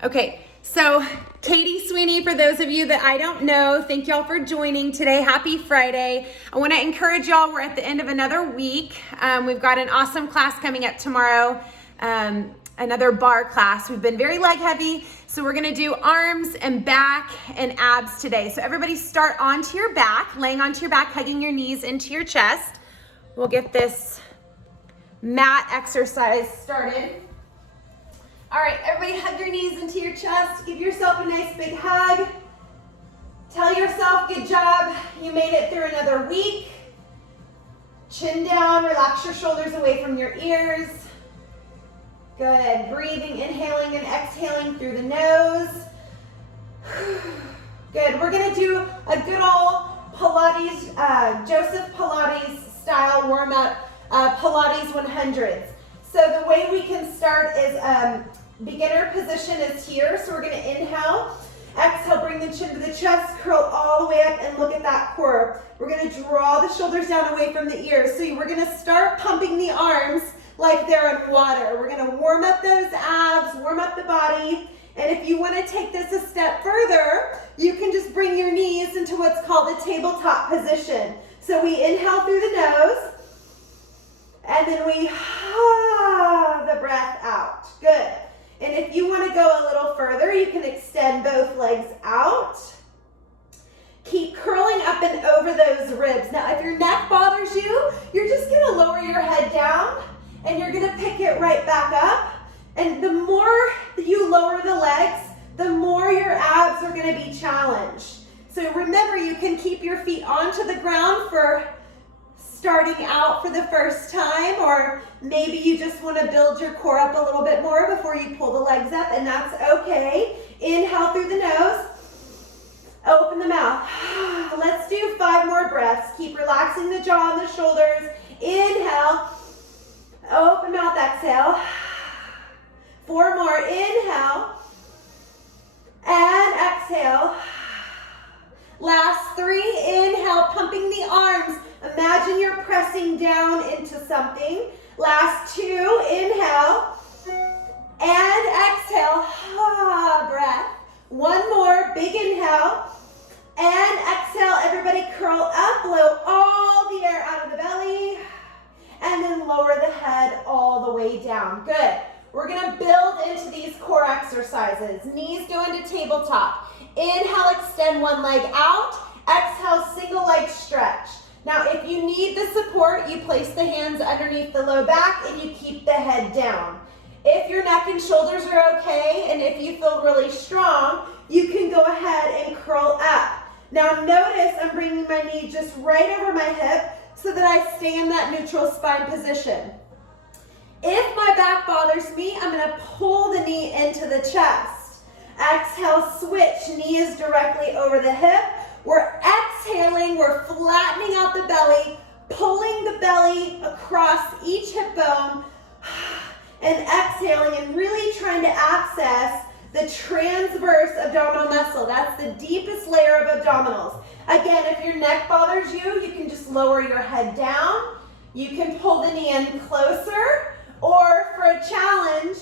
Okay, so Katie Sweeney, for those of you that I don't know, thank y'all for joining today. Happy Friday. I want to encourage y'all, we're at the end of another week. We've got an awesome class coming up tomorrow, another bar class. We've been very leg heavy, so we're gonna do arms and back and abs today. So everybody start onto your back, laying onto your back, hugging your knees into your chest. We'll get this mat exercise started. All right, everybody hug your knees into your chest. Give yourself a nice big hug. Tell yourself, good job. You made it through another week. Chin down, relax your shoulders away from your ears. Good, breathing, inhaling and exhaling through the nose. Good, we're gonna do a good old Pilates, Joseph Pilates style warm up, Pilates 100s. So the way we can start is beginner position is here. So we're going to inhale, exhale, bring the chin to the chest, curl all the way up and look at that core. We're going to draw the shoulders down away from the ears. So we're going to start pumping the arms like they're in water. We're going to warm up those abs, warm up the body. And if you want to take this a step further, you can just bring your knees into what's called a tabletop position. So we inhale through the nose. And then we the breath out. Good. And if you want to go a little further, you can extend both legs out. Keep curling up and over those ribs. Now, if your neck bothers you, you're just going to lower your head down and you're going to pick it right back up. And the more you lower the legs, the more your abs are going to be challenged. So remember, you can keep your feet onto the ground for starting out for the first time, or maybe you just want to build your core up a little bit more before you pull the legs up, and that's okay. Inhale through the nose, open the mouth. Let's do 5 more breaths. Keep relaxing the jaw and the shoulders. Inhale, open mouth, exhale. 4 more, inhale, and exhale. Last 3, inhale, pumping the arms. Imagine you're pressing down into something. Last 2, inhale, and exhale, breath. 1 more, big inhale, and exhale. Everybody curl up, blow all the air out of the belly, and then lower the head all the way down. Good. We're gonna build into these core exercises. Knees go into tabletop. Inhale, extend one leg out. Exhale, single leg stretch. Now, if you need the support, you place the hands underneath the low back and you keep the head down. If your neck and shoulders are okay, and if you feel really strong, you can go ahead and curl up. Now, notice I'm bringing my knee just right over my hip so that I stay in that neutral spine position. If my back bothers me, I'm going to pull the knee into the chest. Exhale, switch. Knee is directly over the hip. We're exhaling, we're flattening out the belly, pulling the belly across each hip bone, and exhaling and really trying to access the transverse abdominal muscle. That's the deepest layer of abdominals. Again, if your neck bothers you, you can just lower your head down. You can pull the knee in closer, or for a challenge,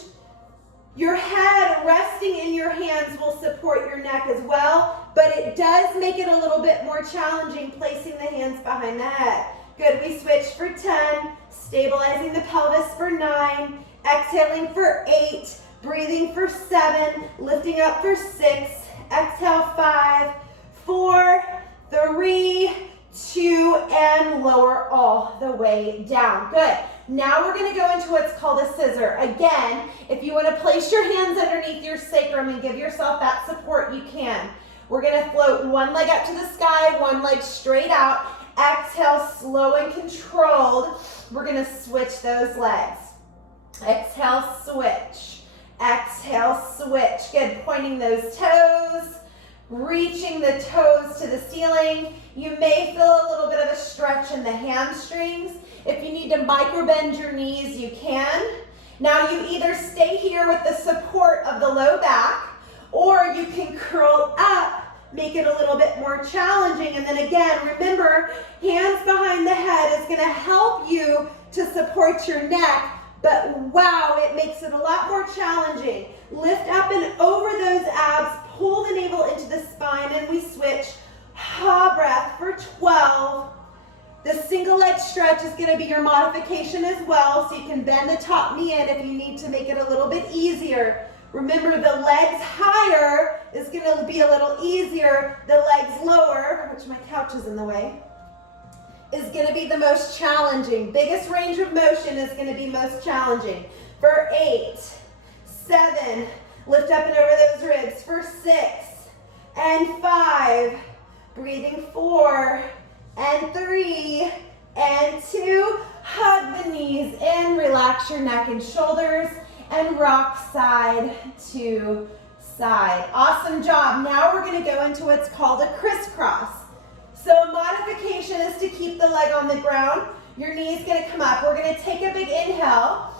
your head resting in your hands will support your neck as well, but it does make it a little bit more challenging placing the hands behind the head. Good, we switched for 10, stabilizing the pelvis for 9, exhaling for 8, breathing for 7, lifting up for 6, exhale 5, 4, 3, 2, and lower all the way down. Good. Now we're going to go into what's called a scissor. Again, if you want to place your hands underneath your sacrum and give yourself that support, you can. We're going to float one leg up to the sky, one leg straight out. Exhale, slow and controlled. We're going to switch those legs. Exhale, switch. Exhale, switch. Good. Pointing those toes, reaching the toes to the ceiling. You may feel a little bit of a stretch in the hamstrings. If you need to micro bend your knees, you can. Now you either stay here with the support of the low back, or you can curl up, make it a little bit more challenging. And then again, remember, hands behind the head is going to help you to support your neck, but wow, it makes it a lot more challenging. Lift up and over stretch is going to be your modification as well, so you can bend the top knee in if you need to make it a little bit easier. Remember, the legs higher is going to be a little easier. The legs lower, which my couch is in the way, is going to be the most challenging. Biggest range of motion is going to be most challenging. For 8, 7, lift up and over those ribs. For 6 and 5, breathing 4 and 3 and 2. Hug the knees in, relax your neck and shoulders, and rock side to side. Awesome job. Now we're going to go into what's called a crisscross. So a modification is to keep the leg on the ground. Your knee's going to come up. We're going to take a big inhale.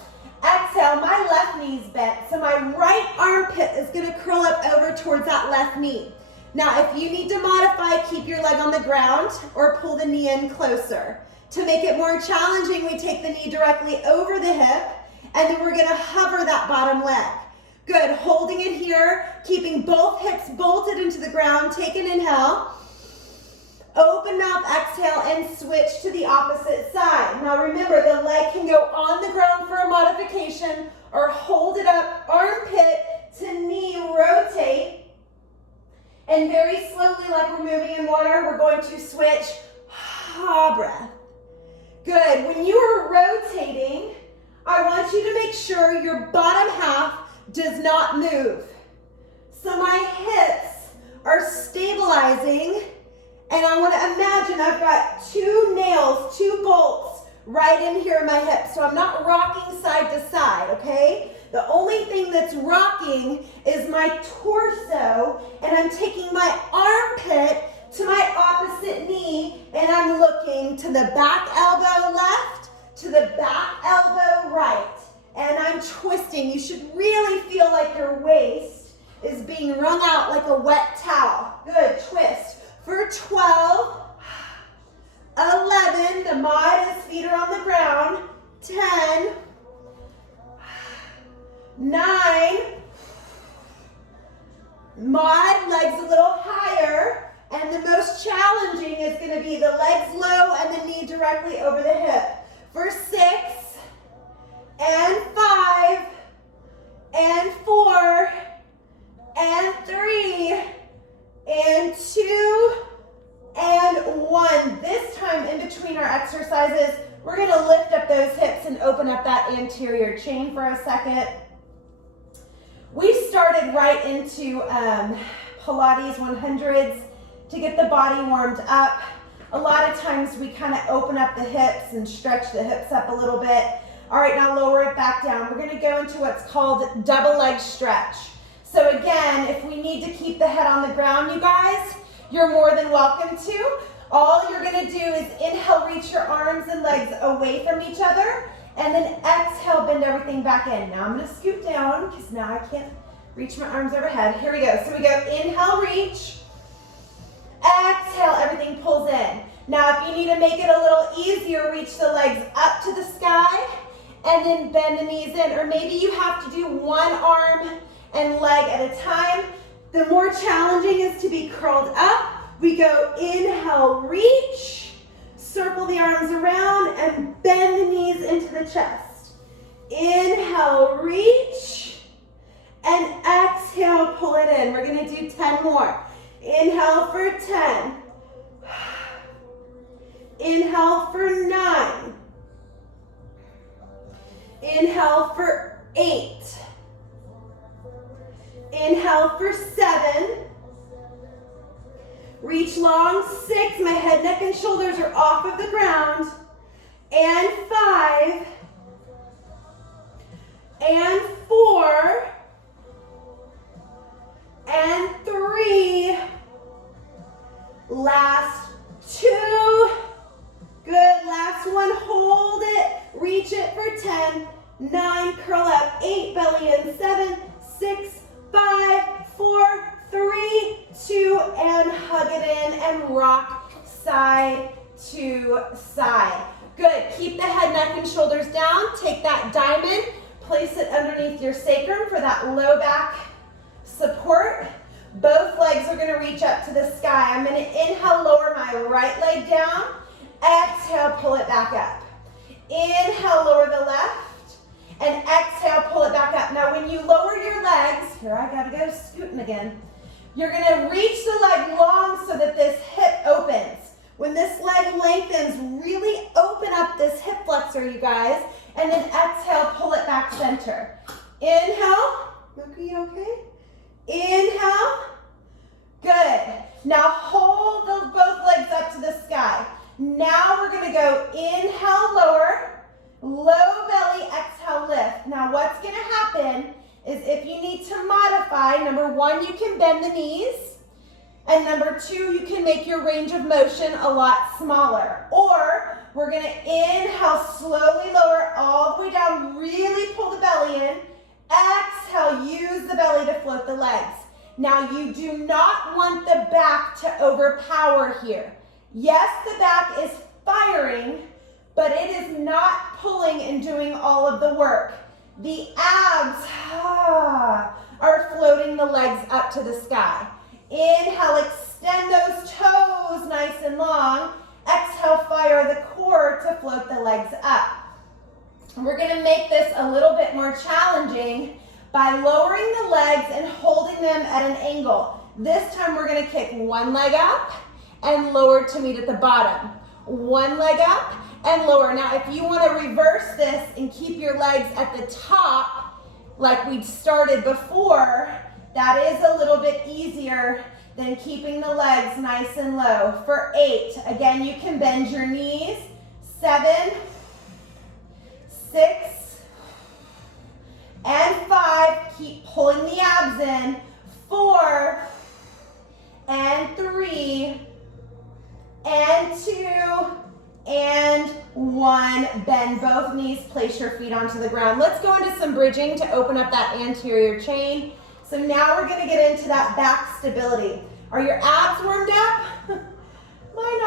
Exhale, my left knee's bent, so my right armpit is going to curl up over towards that left knee. Now, if you need to modify, keep your leg on the ground or pull the knee in closer. To make it more challenging, we take the knee directly over the hip, and then we're going to hover that bottom leg. Good, holding it here, keeping both hips bolted into the ground. Take an inhale. Open mouth, exhale, and switch to the opposite side. Now remember, the leg can go on the ground for a modification or hold it up, armpit to knee, rotate. And very slowly, like we're moving in water, we're going to switch. Breath. Good. When you are rotating, I want you to make sure your bottom half does not move. So my hips are stabilizing, and I want to imagine I've got 2 nails, 2 bolts right in here in my hip. So I'm not rocking side to side, okay? The only thing that's rocking is my torso, and I'm taking my armpit to my opposite knee, and I'm looking to the back elbow left, to the back elbow right, and I'm twisting. You should really feel like your waist is being wrung out like a wet towel. Good, twist. For 12, 11, the modest feet are on the ground, 10, 9, mod, legs a little higher, and the most challenging is going to be the legs low and the knee directly over the hip. For 6, and 5, and 4, and 3, and 2, and 1. This time in between our exercises, we're going to lift up those hips and open up that anterior chain for a second. We started right into Pilates 100s to get the body warmed up. A lot of times we kind of open up the hips and stretch the hips up a little bit. All right, now lower it back down. We're going to go into what's called double leg stretch. So again, if we need to keep the head on the ground, you guys, you're more than welcome to. All you're going to do is inhale, reach your arms and legs away from each other, and then exhale, bend everything back in. Now I'm going to scoot down because now I can't reach my arms overhead. Here we go. So we go inhale, reach. Exhale, everything pulls in. Now if you need to make it a little easier, reach the legs up to the sky and then bend the knees in. Or maybe you have to do one arm and leg at a time. The more challenging is to be curled up. We go inhale, reach, circle the arms around and bend the knees into the chest. Inhale, reach, and exhale, pull it in. We're going to do 10 more. Inhale for 10. Inhale for 9. Inhale for 8. Inhale for 7. Reach long, 6. My head, neck, and shoulders are off of the ground. And 5. And 4. And 3. Last 2. Good, last one, hold it. Reach it for 10. 9, curl up. 8, belly in. 7, 6, 5, 4, 3, 2, and hug it in and rock side to side. Good, keep the head, neck, and shoulders down. Take that diamond, place it underneath your sacrum for that low back support. Both legs are going to reach up to the sky. I'm going to inhale, lower my right leg down. Exhale, pull it back up. Inhale, lower the left, and exhale, pull it back up. Now, when you lower your legs, here I gotta go scooting again. You're gonna reach the leg long so that this hip opens. When this leg lengthens, really open up this hip flexor, you guys, and then exhale, pull it back center. Inhale, look, are you okay? Inhale, good. Now hold both legs up to the sky. Now we're gonna go inhale, lower, low belly, exhale, lift. Now what's gonna happen is if you need to modify, number one, you can bend the knees, and number two, you can make your range of motion a lot smaller. Or we're gonna inhale, slowly lower all the way down, really pull the belly in. Exhale, use the belly to float the legs. Now you do not want the back to overpower here. Yes, the back is firing, but it is not pulling and doing all of the work. The abs are floating the legs up to the sky. Inhale, extend those toes nice and long. Exhale, fire the core to float the legs up. We're gonna make this a little bit more challenging by lowering the legs and holding them at an angle. This time we're gonna kick one leg up and lower to meet at the bottom. One leg up and lower. Now, if you wanna reverse this and keep your legs at the top, like we started before, that is a little bit easier than keeping the legs nice and low. For 8, again, you can bend your knees. 7, 6, and 5. Keep pulling the abs in. 4, and 3, and 2, and 1. Bend both knees, place your feet onto the ground. Let's go into some bridging to open up that anterior chain. So now we're gonna get into that back stability. Are your abs warmed up? Mine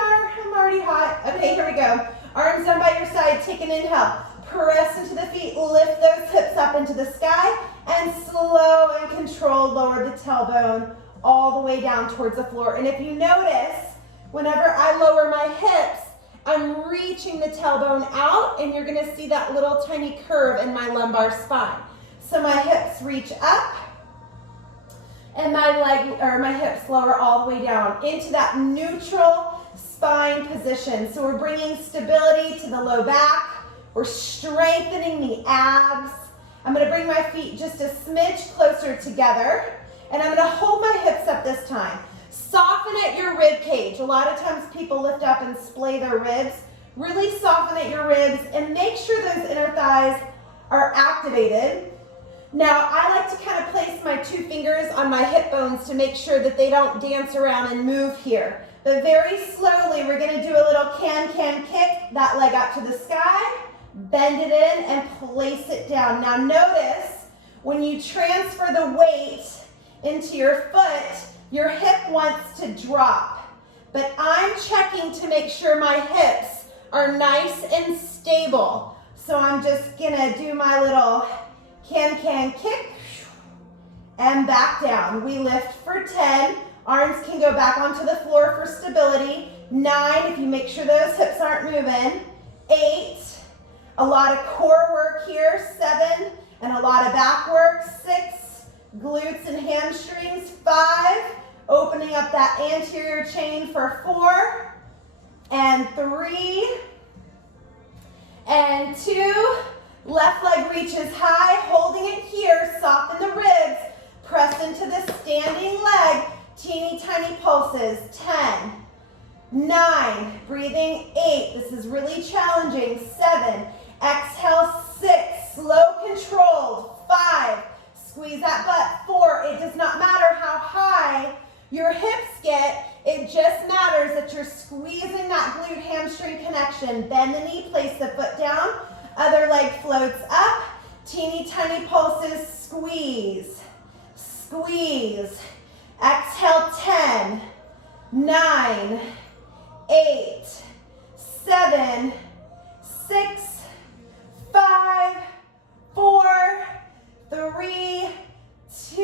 are, I'm already hot. Okay, here we go. Arms down by your side, take an inhale. Press into the feet, lift those hips up into the sky, and slow and controlled lower the tailbone all the way down towards the floor. And if you notice, whenever I lower my hips, I'm reaching the tailbone out, and you're gonna see that little tiny curve in my lumbar spine. So my hips reach up, and my hips lower all the way down into that neutral spine position. So we're bringing stability to the low back. We're strengthening the abs. I'm gonna bring my feet just a smidge closer together, and I'm gonna hold my hips up this time. Soften at your rib cage. A lot of times people lift up and splay their ribs. Really soften at your ribs and make sure those inner thighs are activated. Now, I like to kind of place my 2 fingers on my hip bones to make sure that they don't dance around and move here. But very slowly, we're gonna do a little can-can kick, that leg up to the sky, bend it in, and place it down. Now notice, when you transfer the weight into your foot, your hip wants to drop. But I'm checking to make sure my hips are nice and stable. So I'm just gonna do my little can-can kick and back down. We lift for 10. Arms can go back onto the floor for stability. 9, if you make sure those hips aren't moving. 8, a lot of core work here. 7, and a lot of back work. 6, glutes and hamstrings. 5, opening up that anterior chain for 4, and 3, and 2. Left leg reaches high, holding it here, soften the ribs, press into the standing leg, teeny tiny pulses. 10, 9, breathing. 8, this is really challenging. 7, exhale. 6, slow, controlled. 5, squeeze that butt. 4, it does not matter how high your hips get, it just matters that you're squeezing that glute hamstring connection. Bend the knee, place the foot down. Other leg floats up, teeny tiny pulses, squeeze, squeeze. Exhale. 10, 9, 8, 7, 6, 5, 4, 3, 2,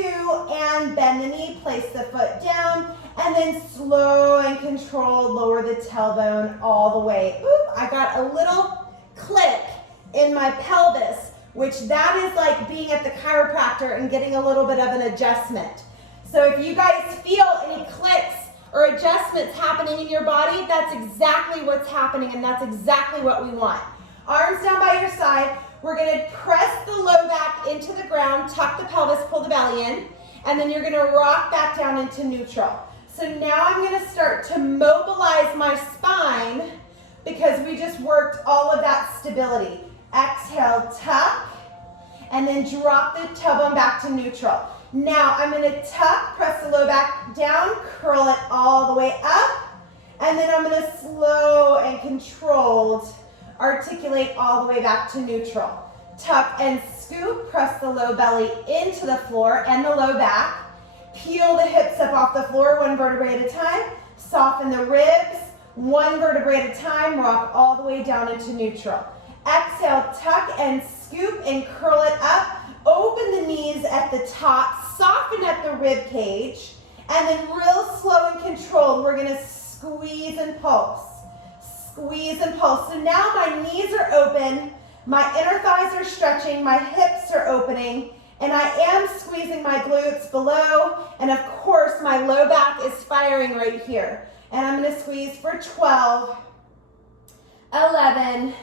and bend the knee, place the foot down, and then slow and controlled, lower the tailbone all the way. Oop, I got a little click in my pelvis, which that is like being at the chiropractor and getting a little bit of an adjustment. So if you guys feel any clicks or adjustments happening in your body, that's exactly what's happening, and that's exactly what we want. Arms down by your side. We're going to press the low back into the ground, tuck the pelvis, pull the belly in, and then you're going to rock back down into neutral. So now I'm going to start to mobilize my spine because we just worked all of that stability. Exhale, tuck, and then drop the tailbone back to neutral. Now I'm going to tuck, press the low back down, curl it all the way up, and then I'm going to slow and controlled articulate all the way back to neutral. Tuck and scoop, press the low belly into the floor and the low back. Peel the hips up off the floor, one vertebrae at a time. Soften the ribs, one vertebrae at a time. Rock all the way down into neutral. Exhale, tuck and scoop and curl it up. Open the knees at the top, soften at the rib cage, and then real slow and controlled, we're gonna squeeze and pulse. Squeeze and pulse. So now my knees are open, my inner thighs are stretching, my hips are opening, and I am squeezing my glutes below, and of course my low back is firing right here. And I'm gonna squeeze for 12, 11,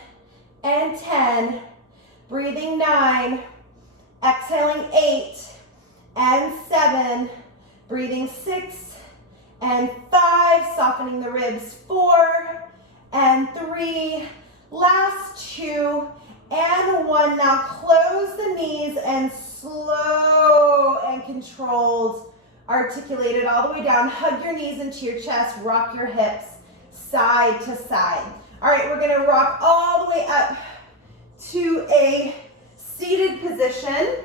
and 10, breathing 9, exhaling 8, and 7, breathing 6, and 5, softening the ribs, 4, and 3, last 2, and 1. Now close the knees and slow and controlled, articulate it all the way down. Hug your knees into your chest, rock your hips side to side. All right, we're gonna rock all the way up to a seated position.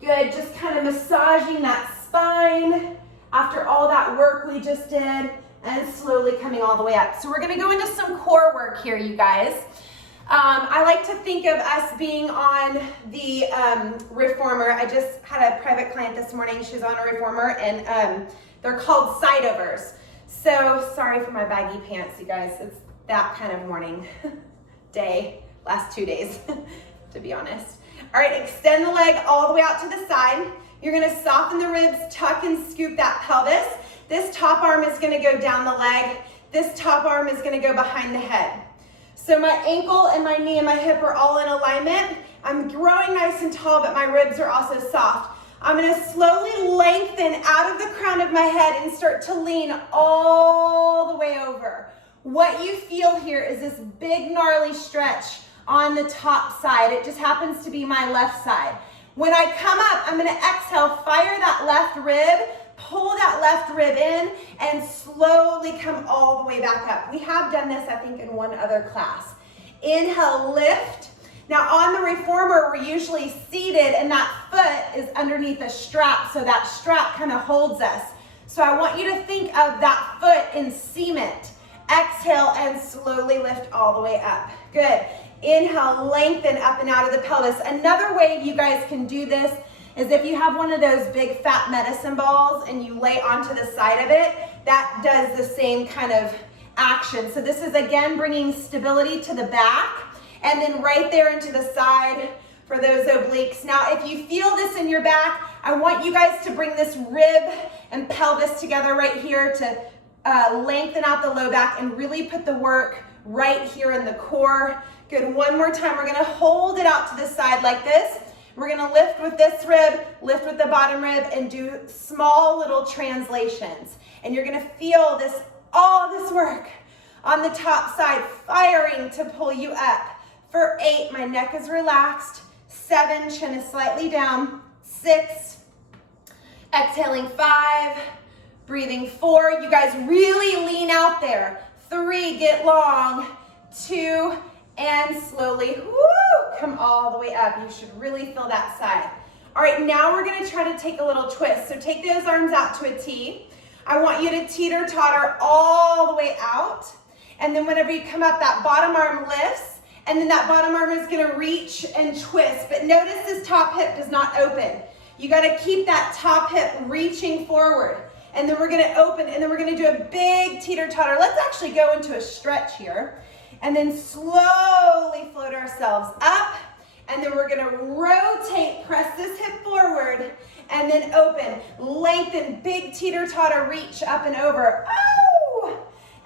Good, just kind of massaging that spine after all that work we just did, and slowly coming all the way up. So we're gonna go into some core work here, you guys. I like to think of us being on the reformer. I just had a private client this morning. She's on a reformer, and they're called side overs. So sorry for my baggy pants, you guys. It's that kind of morning, day, last 2 days, to be honest. All right, extend the leg all the way out to the side. You're gonna soften the ribs, tuck and scoop that pelvis. This top arm is gonna go down the leg. This top arm is gonna go behind the head. So my ankle and my knee and my hip are all in alignment. I'm growing nice and tall, but my ribs are also soft. I'm gonna slowly lengthen out of the crown of my head and start to lean all the way over. What you feel here is this big gnarly stretch on the top side. It just happens to be my left side. When I come up, I'm gonna exhale, fire that left rib, pull that left rib in, and slowly come all the way back up. We have done this, I think, in one other class. Inhale, lift. Now on the reformer, we're usually seated and that foot is underneath a strap, so that strap kind of holds us. So I want you to think of that foot in cement. Exhale and slowly lift all the way up. Good. Inhale, lengthen up and out of the pelvis. Another way you guys can do this is if you have one of those big fat medicine balls and you lay onto the side of it, that does the same kind of action. So this is again bringing stability to the back and then right there into the side for those obliques. Now, if you feel this in your back, I want you guys to bring this rib and pelvis together right here to lengthen out the low back and really put the work right here in the core. Good, one more time. We're gonna hold it out to the side like this. We're gonna lift with this rib, lift with the bottom rib, and do small little translations. And you're gonna feel this, all this work on the top side, firing to pull you up. For 8, my neck is relaxed. 7, chin is slightly down. 6, exhaling 5, breathing 4. You guys really lean out there. 3, get long. 2, and slowly, woo, come all the way up. You should really feel that side. All right, now we're gonna try to take a little twist. So take those arms out to a T. I want you to teeter-totter all the way out. And then whenever you come up, that bottom arm lifts, and then that bottom arm is gonna reach and twist. But notice this top hip does not open. You gotta keep that top hip reaching forward. And then we're gonna open, and then we're gonna do a big teeter-totter. Let's actually go into a stretch here. And then slowly float ourselves up. And then we're gonna rotate, press this hip forward, and then open. Lengthen, big teeter-totter, reach up and over. Oh!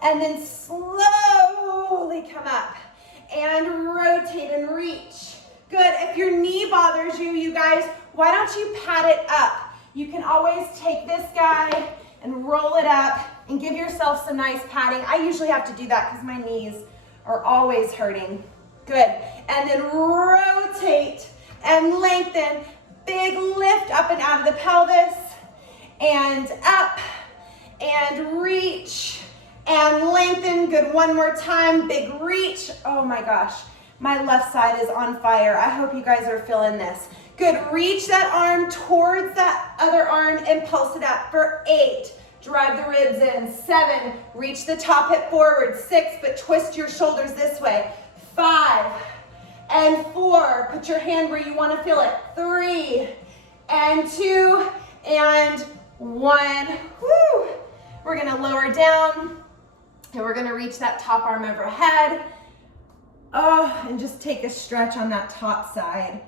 And then slowly come up. And rotate and reach. Good. If your knee bothers you, you guys, why don't you pat it up? You can always take this guy and roll it up and give yourself some nice padding. I usually have to do that because my knees are always hurting. Good. And then rotate and lengthen. Big lift up and out of the pelvis. And up. And reach. And lengthen. Good. One more time. Big reach. Oh my gosh. My left side is on fire. I hope you guys are feeling this. Good. Reach that arm towards that other arm and pulse it up for 8. Drive the ribs in. 7. Reach the top hip forward. 6. But twist your shoulders this way. 5. And 4. Put your hand where you want to feel it. 3. And 2. And 1. Woo. We're going to lower down. And we're going to reach that top arm overhead. Oh, and just take a stretch on that top side.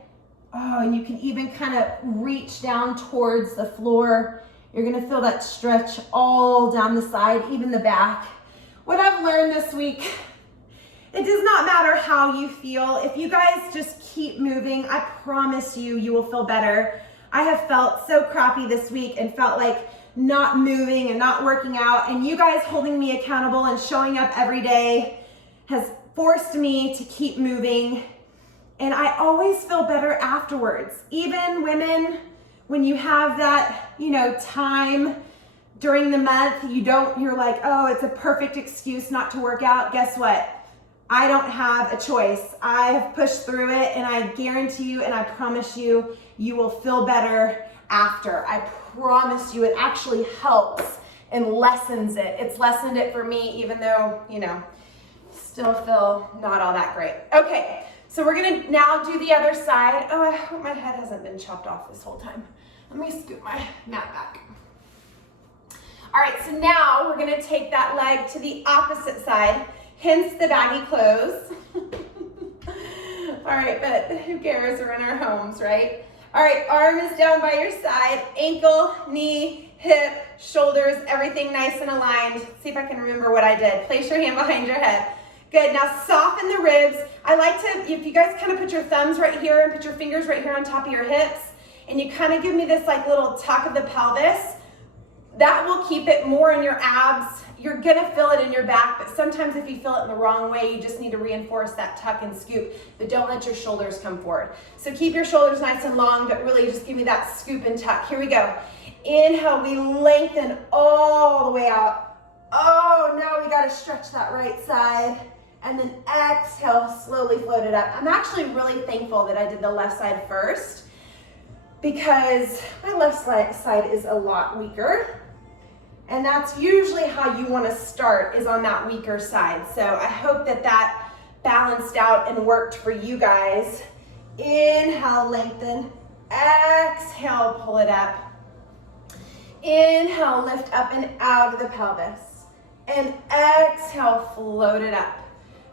Oh, and you can even kind of reach down towards the floor. You're gonna feel that stretch all down the side, even the back. What I've learned this week, it does not matter how you feel. If you guys just keep moving, I promise you, you will feel better. I have felt so crappy this week and felt like not moving and not working out, and you guys holding me accountable and showing up every day has forced me to keep moving, and I always feel better afterwards. Even women, when you have that, time during the month, you're like, oh, it's a perfect excuse not to work out. Guess what? I don't have a choice. I have pushed through it, and I guarantee you, and I promise you, you will feel better after. I promise you, it actually helps and lessens it. It's lessened it for me, even though, still feel not all that great. Okay, so we're gonna now do the other side. Oh, I hope my head hasn't been chopped off this whole time. Let me scoot my mat back. All right, so now we're gonna take that leg to the opposite side, hence the baggy clothes. All right, but who cares? We're in our homes, right? All right, arm is down by your side, ankle, knee, hip, shoulders, everything nice and aligned. See if I can remember what I did. Place your hand behind your head. Good, now soften the ribs. I like to, if you guys kind of put your thumbs right here and put your fingers right here on top of your hips, and you kind of give me this like little tuck of the pelvis, that will keep it more in your abs. You're gonna feel it in your back, but sometimes if you feel it in the wrong way, you just need to reinforce that tuck and scoop, but don't let your shoulders come forward. So keep your shoulders nice and long, but really just give me that scoop and tuck. Here we go. Inhale, we lengthen all the way out. Oh, now we gotta stretch that right side. And then exhale, slowly float it up. I'm actually really thankful that I did the left side first because my left side is a lot weaker. And that's usually how you wanna start, is on that weaker side. So I hope that that balanced out and worked for you guys. Inhale, lengthen. Exhale, pull it up. Inhale, lift up and out of the pelvis. And exhale, float it up.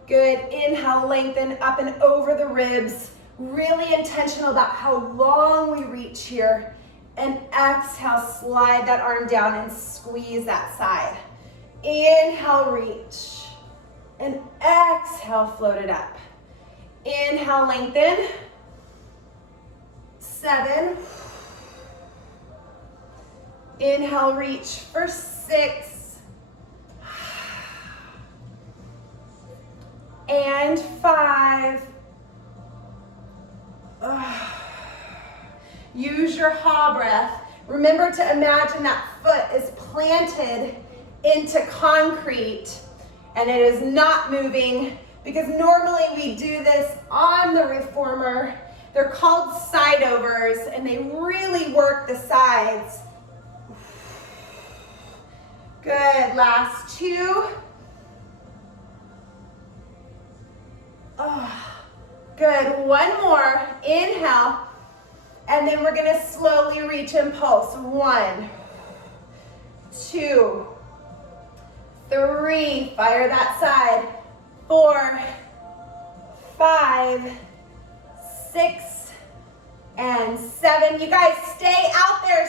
Good. Inhale, lengthen up and over the ribs. Really intentional about how long we reach here. And exhale, slide that arm down and squeeze that side. Inhale, reach. And exhale, float it up. Inhale, lengthen. 7. Inhale, reach for 6. And 5. Use your ha breath. Remember to imagine that foot is planted into concrete and it is not moving, because normally we do this on the reformer. They're called side overs and they really work the sides. Good, last 2. Oh, good, one more. Inhale, And then we're gonna slowly reach and pulse. 1, 2, 3, fire that side. 4, 5, 6, and 7. You guys stay out there,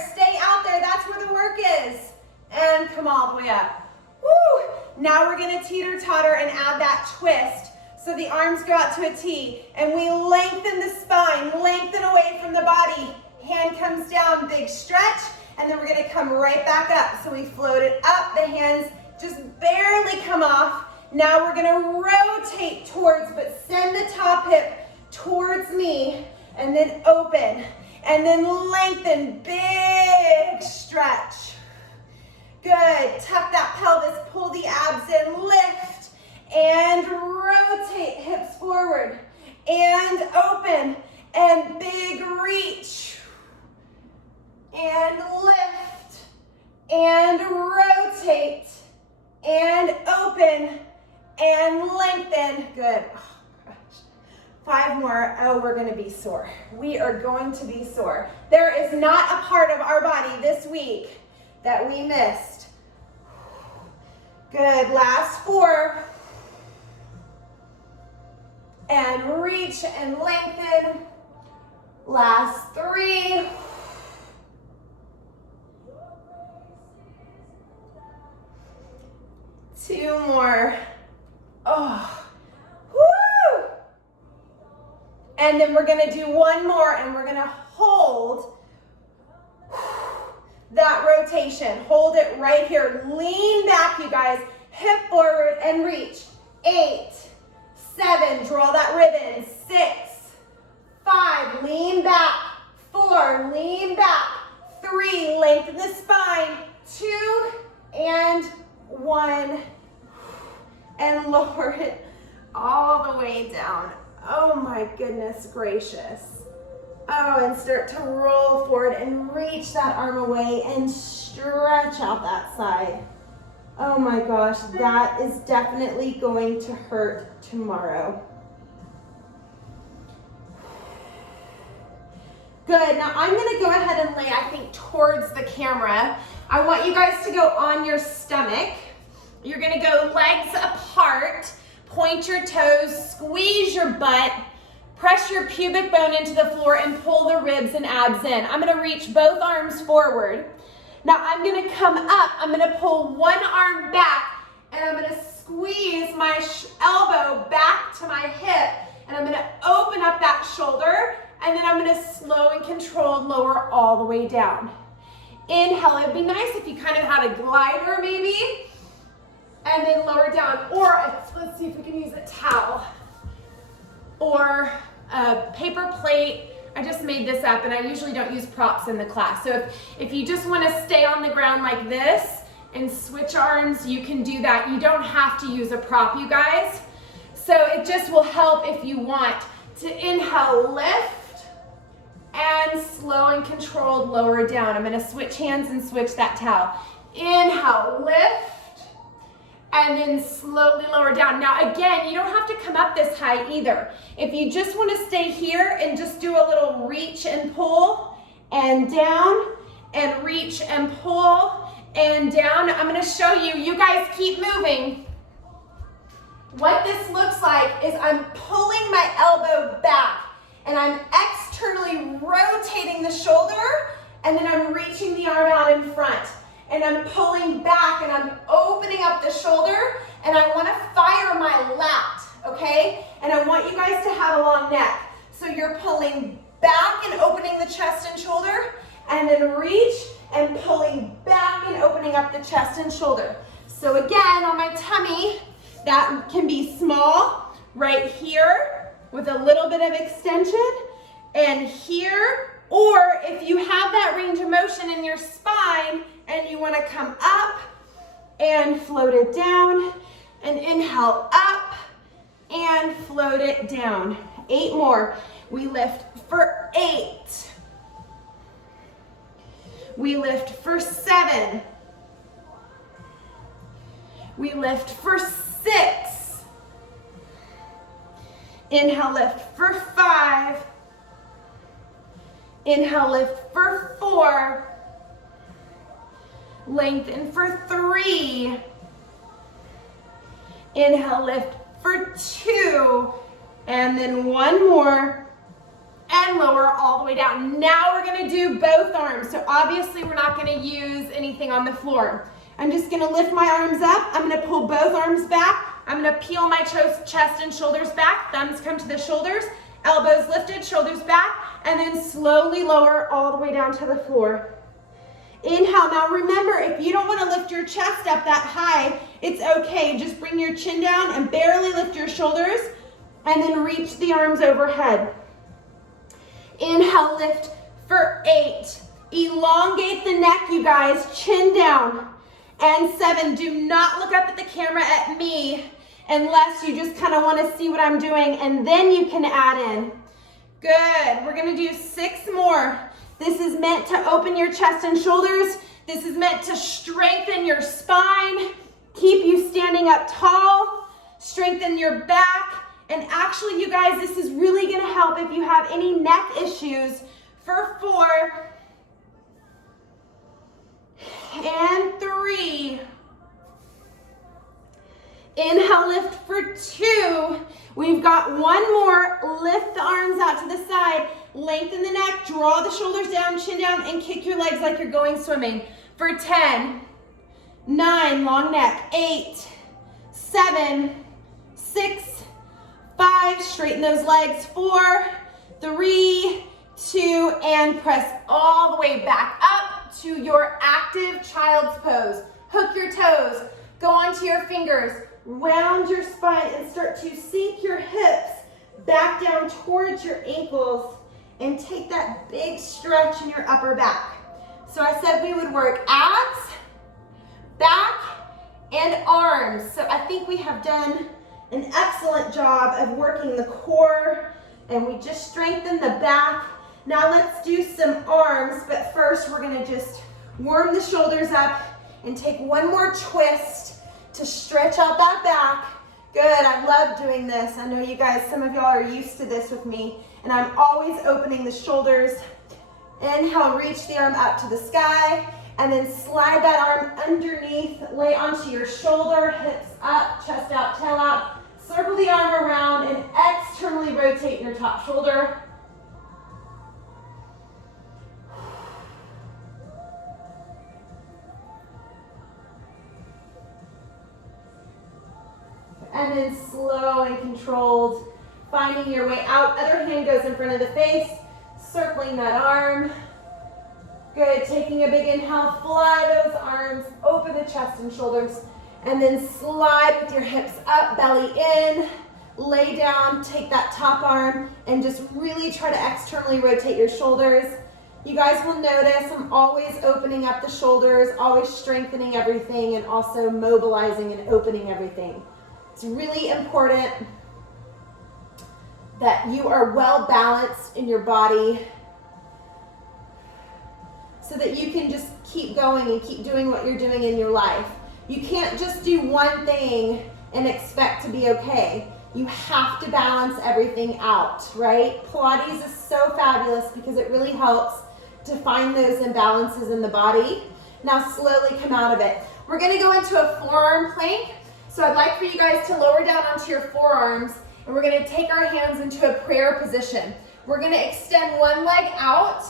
that's where the work is. And come all the way up. Woo! Now we're gonna teeter-totter and add that twist. So the arms go out to a T, and we lengthen the spine, lengthen away from the body. Hand comes down, big stretch, and then we're gonna come right back up. So we float it up, the hands just barely come off. Now we're gonna rotate towards, but send the top hip towards me, and then open, and then lengthen, big stretch. Good, tuck that pelvis, pull the abs in, lift, and rotate hips forward, and open, and big reach, and lift, and rotate, and open, and lengthen. Good. Oh, gosh. 5 more. Oh, we're going to be sore. We are going to be sore. There is not a part of our body this week that we missed. Good. Last 4. And reach and lengthen. Last 3. Two more. Oh, woo! And then we're gonna do one more, and we're gonna hold that rotation. Hold it right here. Lean back, you guys. Hip forward and reach. 8, 7, draw that ribbon. 6, 5, lean back. 4, lean back. 3, lengthen the spine. 2, and 1. And lower it all the way down. Oh my goodness gracious. Oh, and start to roll forward and reach that arm away and stretch out that side. Oh my gosh, that is definitely going to hurt tomorrow. Good, now I'm gonna go ahead and lay, I think, towards the camera. I want you guys to go on your stomach. You're gonna go legs apart, point your toes, squeeze your butt, press your pubic bone into the floor and pull the ribs and abs in. I'm gonna reach both arms forward. Now I'm gonna come up, I'm gonna pull one arm back, and I'm gonna squeeze my elbow back to my hip, and I'm gonna open up that shoulder, and then I'm gonna slow and controlled lower all the way down. Inhale, it'd be nice if you kind of had a glider maybe, and then lower down, or let's see if we can use a towel, or a paper plate. I just made this up, and I usually don't use props in the class. So if you just want to stay on the ground like this and switch arms, you can do that. You don't have to use a prop, you guys. So it just will help if you want to inhale, lift, and slow and controlled lower down. I'm going to switch hands and switch that towel. Inhale, lift, and then slowly lower down. Now again, you don't have to come up this high either. If you just want to stay here and just do a little reach and pull and down, and reach and pull and down. I'm going to show you. You guys keep moving. What this looks like is I'm pulling my elbow back, and I'm externally rotating the shoulder, and then I'm reaching the arm out in front. And I'm pulling back, and I'm opening up the shoulder, and I want to fire my lat, okay? And I want you guys to have a long neck. So you're pulling back and opening the chest and shoulder, and then reach and pulling back and opening up the chest and shoulder. So again, on my tummy, that can be small right here with a little bit of extension, and here, or if you have that range of motion in your spine, and you want to come up and float it down, and inhale up and float it down. 8 more. We lift for 8. We lift for 7. We lift for 6. Inhale, lift for 5. Inhale, lift for 4. Lengthen for 3. Inhale, lift for 2. And then one more. And lower all the way down. Now we're gonna do both arms. So obviously we're not gonna use anything on the floor. I'm just gonna lift my arms up. I'm gonna pull both arms back. I'm gonna peel my chest and shoulders back. Thumbs come to the shoulders. Elbows lifted, shoulders back. And then slowly lower all the way down to the floor. Inhale. Now remember, if you don't wanna lift your chest up that high, it's okay. Just bring your chin down and barely lift your shoulders. And then reach the arms overhead. Inhale, lift for 8. Elongate the neck, you guys, chin down. And 7, do not look up at the camera at me unless you just kind of want to see what I'm doing, and then you can add in. Good, we're gonna do 6 more. This is meant to open your chest and shoulders. This is meant to strengthen your spine, keep you standing up tall, strengthen your back. And actually, you guys, this is really gonna help if you have any neck issues. For 4, and 3. Inhale, lift for 2. We've got one more. Lift the arms out to the side, lengthen the neck, draw the shoulders down, chin down, and kick your legs like you're going swimming. For 10, 9, long neck, 8, 7, 6, 5, straighten those legs, 4, 3, 2, and press all the way back up to your active child's pose. Hook your toes, go onto your fingers, round your spine, and start to sink your hips back down towards your ankles, and take that big stretch in your upper back. So I said we would work abs, back, and arms. So I think we have done an excellent job of working the core, and we just strengthened the back. Now let's do some arms, but first we're gonna just warm the shoulders up and take one more twist to stretch out that back. Good, I love doing this. I know you guys, some of y'all are used to this with me, and I'm always opening the shoulders. Inhale, reach the arm up to the sky, and then slide that arm underneath, lay onto your shoulder, hips up, chest out, tail out. Circle the arm around and externally rotate your top shoulder. And then slow and controlled, finding your way out. Other hand goes in front of the face, circling that arm. Good, taking a big inhale, fly those arms, open the chest and shoulders. And then slide with your hips up, belly in, lay down, take that top arm, and just really try to externally rotate your shoulders. You guys will notice I'm always opening up the shoulders, always strengthening everything, and also mobilizing and opening everything. It's really important that you are well balanced in your body so that you can just keep going and keep doing what you're doing in your life. You can't just do one thing and expect to be okay. You have to balance everything out, right? Pilates is so fabulous because it really helps to find those imbalances in the body. Now slowly come out of it. We're gonna go into a forearm plank. So I'd like for you guys to lower down onto your forearms, and we're gonna take our hands into a prayer position. We're gonna extend one leg out,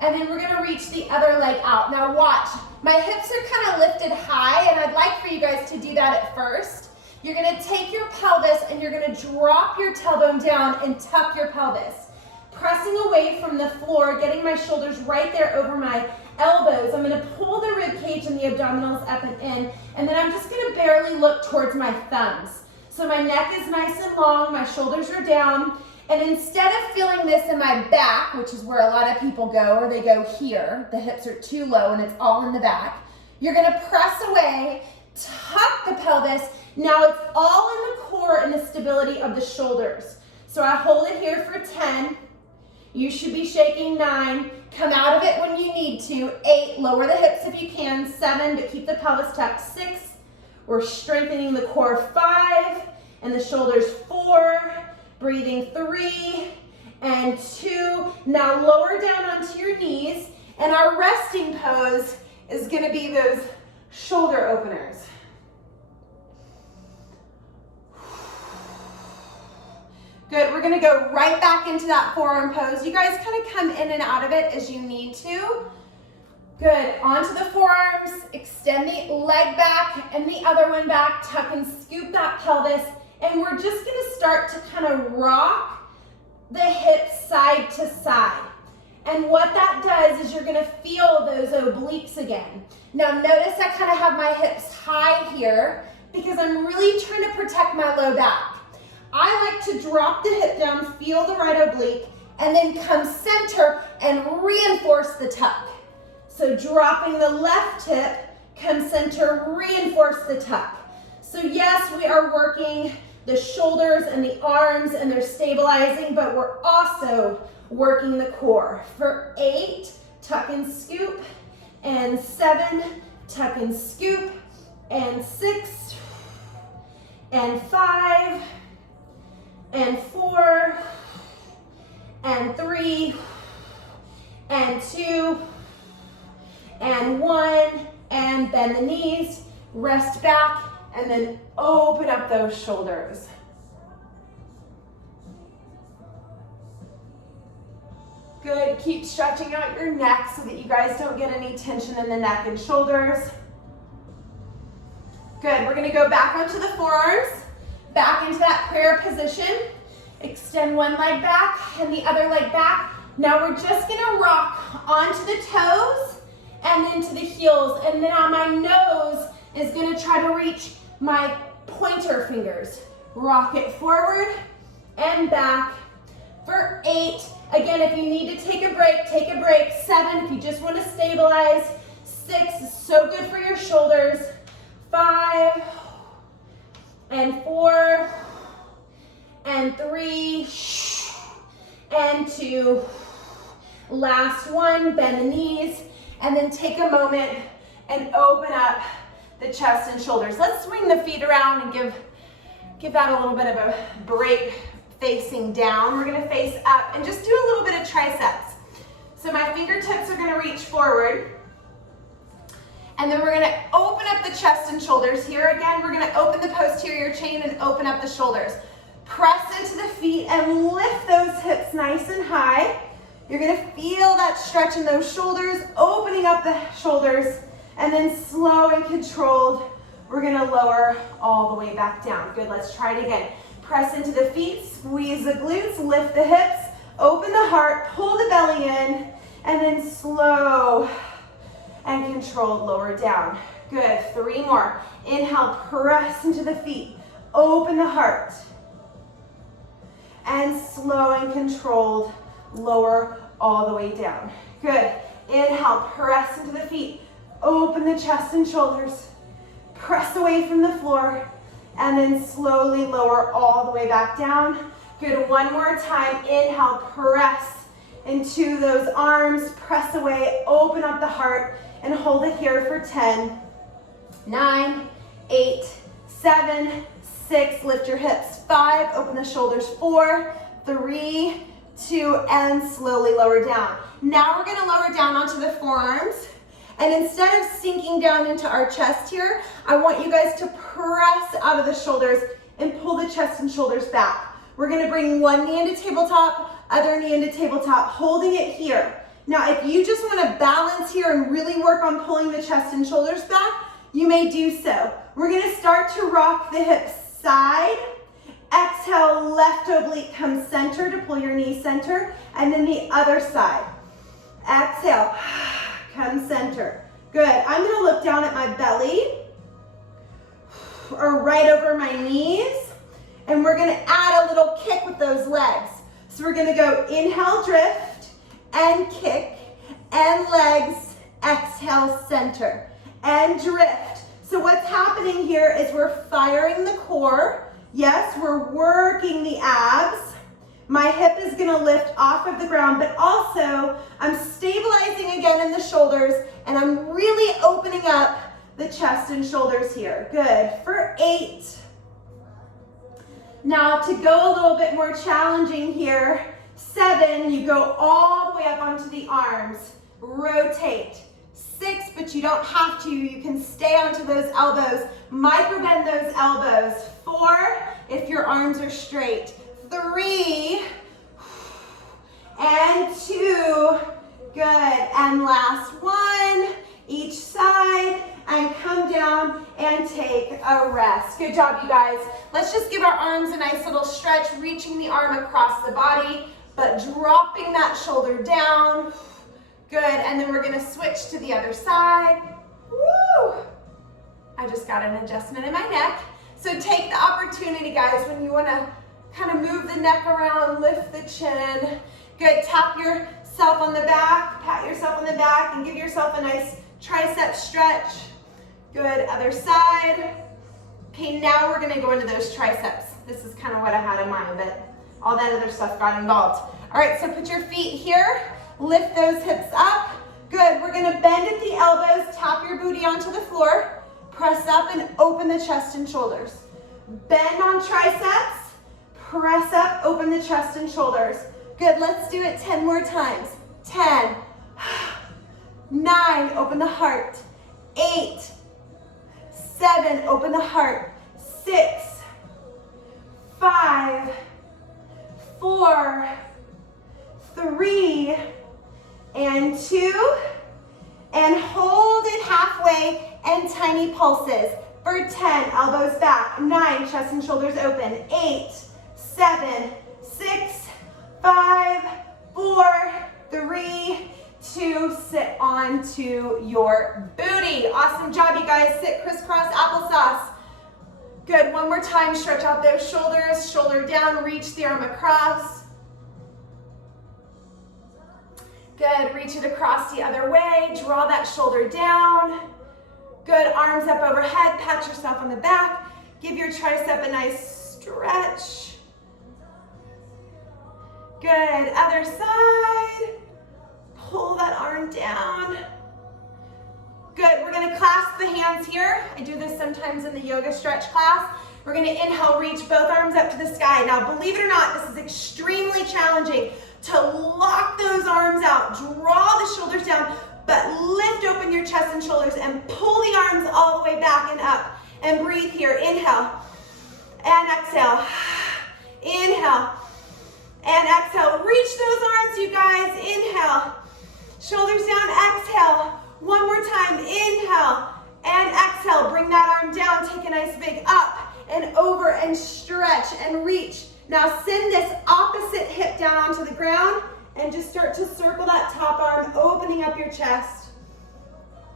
and then we're gonna reach the other leg out. Now watch, my hips are kind of lifted high, and I'd like for you guys to do that at first. You're gonna take your pelvis and you're gonna drop your tailbone down and tuck your pelvis. Pressing away from the floor, getting my shoulders right there over my elbows. I'm gonna pull the rib cage and the abdominals up and in, and then I'm just gonna barely look towards my thumbs. So my neck is nice and long, my shoulders are down, and instead of feeling this in my back, which is where a lot of people go, or they go here, the hips are too low and it's all in the back, you're gonna press away, tuck the pelvis. Now it's all in the core and the stability of the shoulders. So I hold it here for 10. You should be shaking 9. Come out of it when you need to. 8, lower the hips if you can. 7, to keep the pelvis tucked. 6, we're strengthening the core. 5, and the shoulders. 4, breathing. 3, and 2. Now lower down onto your knees, and our resting pose is gonna be those shoulder openers. Good, we're gonna go right back into that forearm pose. You guys kind of come in and out of it as you need to. Good, onto the forearms, extend the leg back and the other one back, tuck and scoop that pelvis, and we're just gonna start to kind of rock the hips side to side. And what that does is you're gonna feel those obliques again. Now notice I kind of have my hips high here because I'm really trying to protect my low back. I like to drop the hip down, feel the right oblique, and then come center and reinforce the tuck. So dropping the left hip, come center, reinforce the tuck. So yes, we are working the shoulders and the arms and they're stabilizing, but we're also working the core. For 8, tuck and scoop, and 7, tuck and scoop, and 6, and 5, and 4, and 3, and 2, and 1, and bend the knees, rest back, and then open up those shoulders. Good, keep stretching out your neck so that you guys don't get any tension in the neck and shoulders. Good, we're gonna go back onto the forearms, back into that prayer position. Extend one leg back and the other leg back. Now we're just gonna rock onto the toes and into the heels. And now my nose is gonna try to reach my pointer fingers. Rock it forward and back. For 8, again, if you need to take a break, take a break. 7, if you just wanna stabilize. 6 is so good for your shoulders. 5, and 4, and 3, and 2. Last one, bend the knees, and then take a moment and open up the chest and shoulders. Let's swing the feet around and give that a little bit of a break facing down. We're gonna face up and just do a little bit of triceps. So my fingertips are gonna reach forward, and then we're gonna open up the chest and shoulders. Here again, we're gonna open the posterior chain and open up the shoulders. Press into the feet and lift those hips nice and high. You're gonna feel that stretch in those shoulders, opening up the shoulders, and then slow and controlled, we're gonna lower all the way back down. Good, let's try it again. Press into the feet, squeeze the glutes, lift the hips, open the heart, pull the belly in, and then slow and controlled, lower down. Good, 3 more. Inhale, press into the feet, open the heart, and slow and controlled, lower all the way down. Good, inhale, press into the feet, open the chest and shoulders, press away from the floor, and then slowly lower all the way back down. Good, one more time. Inhale, press into those arms, press away, open up the heart, and hold it here for 10, 9, 8, 7, 6, lift your hips, 5, open the shoulders, 4, 3, 2, and slowly lower down. Now we're gonna lower down onto the forearms, and instead of sinking down into our chest here, I want you guys to press out of the shoulders and pull the chest and shoulders back. We're gonna bring one knee into tabletop, other knee into tabletop, holding it here. Now, if you just wanna balance here and really work on pulling the chest and shoulders back, you may do so. We're gonna start to rock the hips side. Exhale, left oblique comes center to pull your knee center, and then the other side. Exhale, come center. Good, I'm gonna look down at my belly or right over my knees, and we're gonna add a little kick with those legs. So we're gonna go inhale, drift, and kick, and legs, exhale, center, and drift. So what's happening here is we're firing the core. Yes, we're working the abs. My hip is gonna lift off of the ground, but also I'm stabilizing again in the shoulders, and I'm really opening up the chest and shoulders here. Good, for 8. Now to go a little bit more challenging here, 7, you go all the way up onto the arms. Rotate. 6, but you don't have to. You can stay onto those elbows. Micro bend those elbows. 4, if your arms are straight. 3, and 2. Good. And last one, each side, and come down and take a rest. Good job, you guys. Let's just give our arms a nice little stretch, reaching the arm across the body, but dropping that shoulder down. Good, and then we're gonna switch to the other side. Woo! I just got an adjustment in my neck. So take the opportunity, guys, when you wanna kind of move the neck around, lift the chin. Good, tap yourself on the back, pat yourself on the back, and give yourself a nice tricep stretch. Good, other side. Okay, now we're gonna go into those triceps. This is kind of what I had in mind, but all that other stuff got involved. All right, so put your feet here, lift those hips up. Good, we're gonna bend at the elbows, tap your booty onto the floor, press up and open the chest and shoulders. Bend on triceps, press up, open the chest and shoulders. Good, let's do it 10 more times. 10, 9, open the heart. 8, 7, open the heart. 6, 5, 4, 3, and 2, and hold it halfway and tiny pulses. For 10, elbows back. 9, chest and shoulders open. 8, 7, 6, 5, 4, 3, 2, sit onto your booty. Awesome job, you guys. Sit crisscross applesauce. Good, one more time, stretch out those shoulders, shoulder down, reach the arm across. Good, reach it across the other way, draw that shoulder down. Good, arms up overhead, pat yourself on the back. Give your tricep a nice stretch. Good, other side. Pull that arm down. Good, we're gonna clasp the hands here. I do this sometimes in the yoga stretch class. We're gonna inhale, reach both arms up to the sky. Now, believe it or not, this is extremely challenging to lock those arms out. Draw the shoulders down, but lift open your chest and shoulders and pull the arms all the way back and up. And breathe here, inhale and exhale. Inhale and exhale. Reach those arms, you guys, inhale. Shoulders down, exhale. One more time, inhale and exhale. Bring that arm down, take a nice big up and over and stretch and reach. Now send this opposite hip down onto the ground and just start to circle that top arm, opening up your chest.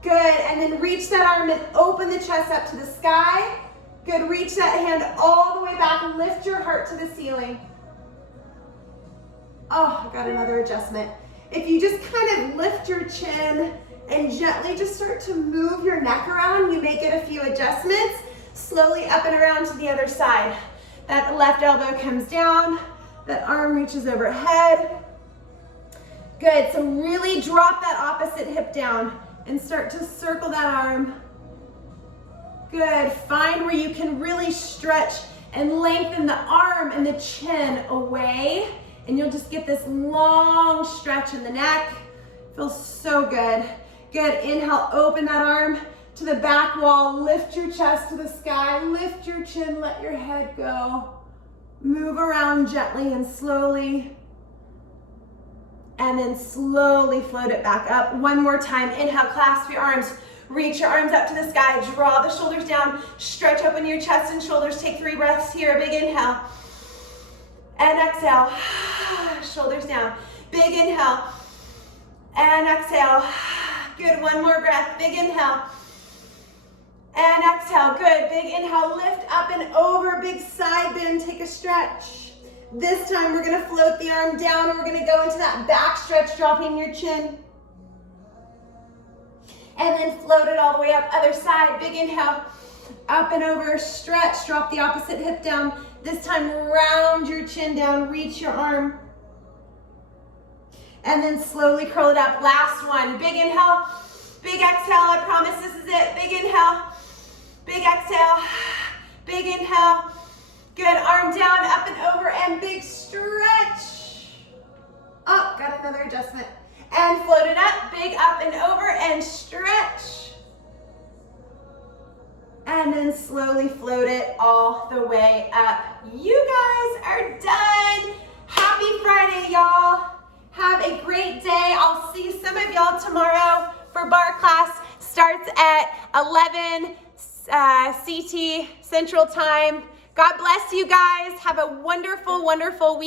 Good, and then reach that arm and open the chest up to the sky. Good, reach that hand all the way back and lift your heart to the ceiling. Oh, I got another adjustment. If you just kind of lift your chin and gently just start to move your neck around, you may get a few adjustments. Slowly up and around to the other side. That left elbow comes down, that arm reaches overhead. Good, so really drop that opposite hip down and start to circle that arm. Good, find where you can really stretch and lengthen the arm and the chin away, and you'll just get this long stretch in the neck. Feels so good. Good, inhale, open that arm to the back wall, lift your chest to the sky, lift your chin, let your head go. Move around gently and slowly. And then slowly float it back up. One more time, inhale, clasp your arms, reach your arms up to the sky, draw the shoulders down, stretch open your chest and shoulders, take 3 breaths here, big inhale. And exhale, shoulders down, big inhale. And exhale, good, one more breath, big inhale. And exhale, good, big inhale, lift up and over, big side bend, take a stretch. This time we're gonna float the arm down and we're gonna go into that back stretch, dropping your chin. And then float it all the way up, other side, big inhale, up and over, stretch, drop the opposite hip down. This time round your chin down, reach your arm. And then slowly curl it up, last one, big inhale, big exhale, I promise this is it, big inhale. Big exhale, big inhale. Good, arm down, up and over, and big stretch. got another adjustment. And float it up, big up and over, and stretch. And then slowly float it all the way up. You guys are done. Happy Friday, y'all. Have a great day. I'll see some of y'all tomorrow for bar class. Starts at 11 CT Central Time. God bless you guys. Have a wonderful, wonderful week.